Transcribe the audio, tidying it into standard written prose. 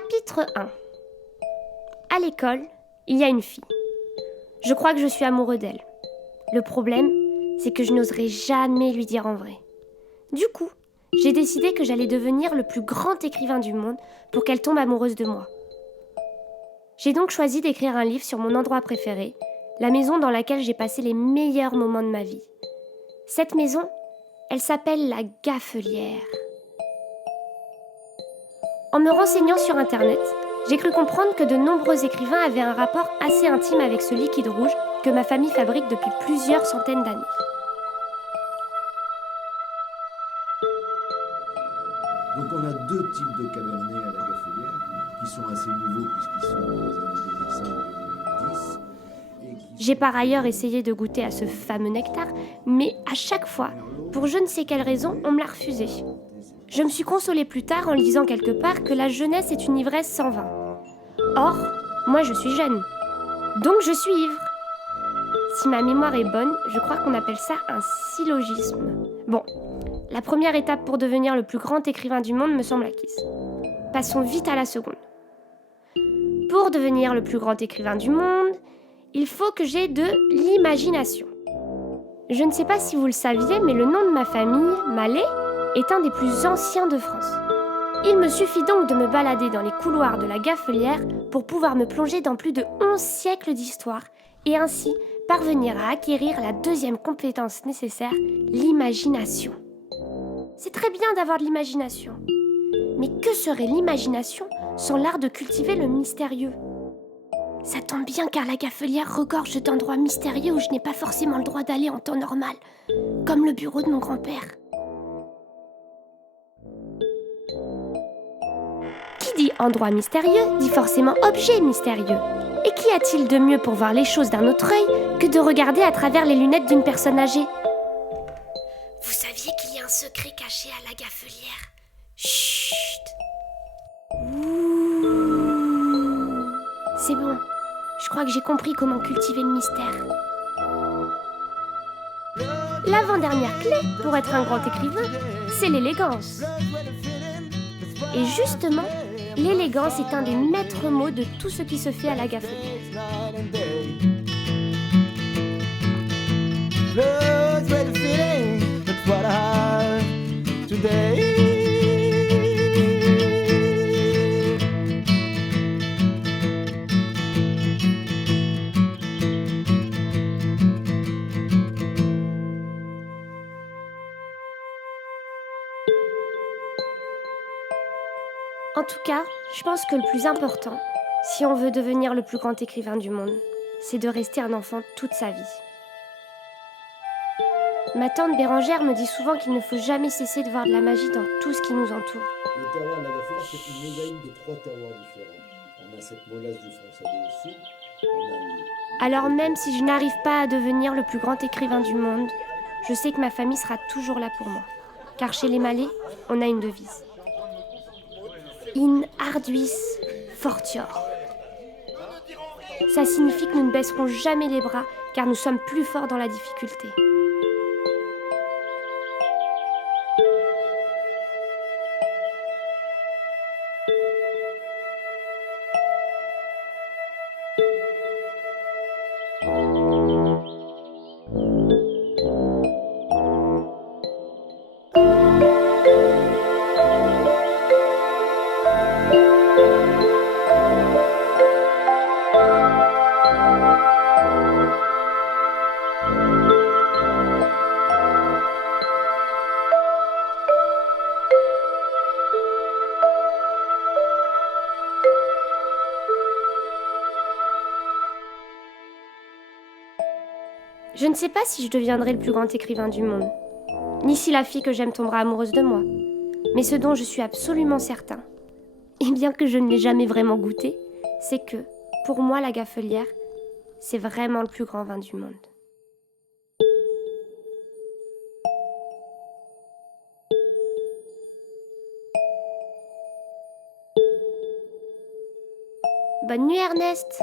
Chapitre 1. À l'école, il y a une fille. Je crois que je suis amoureux d'elle. Le problème, c'est que je n'oserais jamais lui dire en vrai. Du coup, j'ai décidé que j'allais devenir le plus grand écrivain du monde pour qu'elle tombe amoureuse de moi. J'ai donc choisi d'écrire un livre sur mon endroit préféré, la maison dans laquelle j'ai passé les meilleurs moments de ma vie. Cette maison, elle s'appelle la Gaffelière. En me renseignant sur Internet, j'ai cru comprendre que de nombreux écrivains avaient un rapport assez intime avec ce liquide rouge que ma famille fabrique depuis plusieurs centaines d'années. Donc on a deux types de cabernets à la Gaffelière, qui sont assez nouveaux puisqu'ils sont dans les années 2005-2010. J'ai par ailleurs essayé de goûter à ce fameux nectar, mais à chaque fois, pour je ne sais quelle raison, on me l'a refusé. Je me suis consolée plus tard en lisant quelque part que la jeunesse est une ivresse sans vin. Or, moi je suis jeune, donc je suis ivre. Si ma mémoire est bonne, je crois qu'on appelle ça un syllogisme. Bon, la première étape pour devenir le plus grand écrivain du monde me semble acquise. Passons vite à la seconde. Pour devenir le plus grand écrivain du monde, il faut que j'aie de l'imagination. Je ne sais pas si vous le saviez, mais le nom de ma famille, Mallet, est un des plus anciens de France. Il me suffit donc de me balader dans les couloirs de la Gaffelière pour pouvoir me plonger dans plus de 11 siècles d'histoire et ainsi parvenir à acquérir la deuxième compétence nécessaire, l'imagination. C'est très bien d'avoir de l'imagination. Mais que serait l'imagination sans l'art de cultiver le mystérieux ? Ça tombe bien car la Gaffelière regorge d'endroits mystérieux où je n'ai pas forcément le droit d'aller en temps normal, comme le bureau de mon grand-père. Qui dit endroit mystérieux dit forcément objet mystérieux. Et qu'y a-t-il de mieux pour voir les choses d'un autre œil que de regarder à travers les lunettes d'une personne âgée ? Vous saviez qu'il y a un secret caché à la Gaffelière ? Chut ! C'est bon, je crois que j'ai compris comment cultiver le mystère. L'avant-dernière clé pour être un grand écrivain, c'est l'élégance. Et justement, l'élégance est un des maîtres mots de tout ce qui se fait à la Gaffelière. En tout cas, je pense que le plus important, si on veut devenir le plus grand écrivain du monde, c'est de rester un enfant toute sa vie. Ma tante Bérangère me dit souvent qu'il ne faut jamais cesser de voir de la magie dans tout ce qui nous entoure. Le terroir de la Gaffelière, c'est une mosaïque de 3 terroirs différents. On a cette molasse du Français au sud, Alors même si je n'arrive pas à devenir le plus grand écrivain du monde, je sais que ma famille sera toujours là pour moi. Car chez les Mallet, on a une devise. In arduis fortior. Ça signifie que nous ne baisserons jamais les bras car nous sommes plus forts dans la difficulté. Je ne sais pas si je deviendrai le plus grand écrivain du monde, ni si la fille que j'aime tombera amoureuse de moi. Mais ce dont je suis absolument certain, et bien que je ne l'ai jamais vraiment goûté, c'est que, pour moi, la Gaffelière, c'est vraiment le plus grand vin du monde. Bonne nuit, Ernest!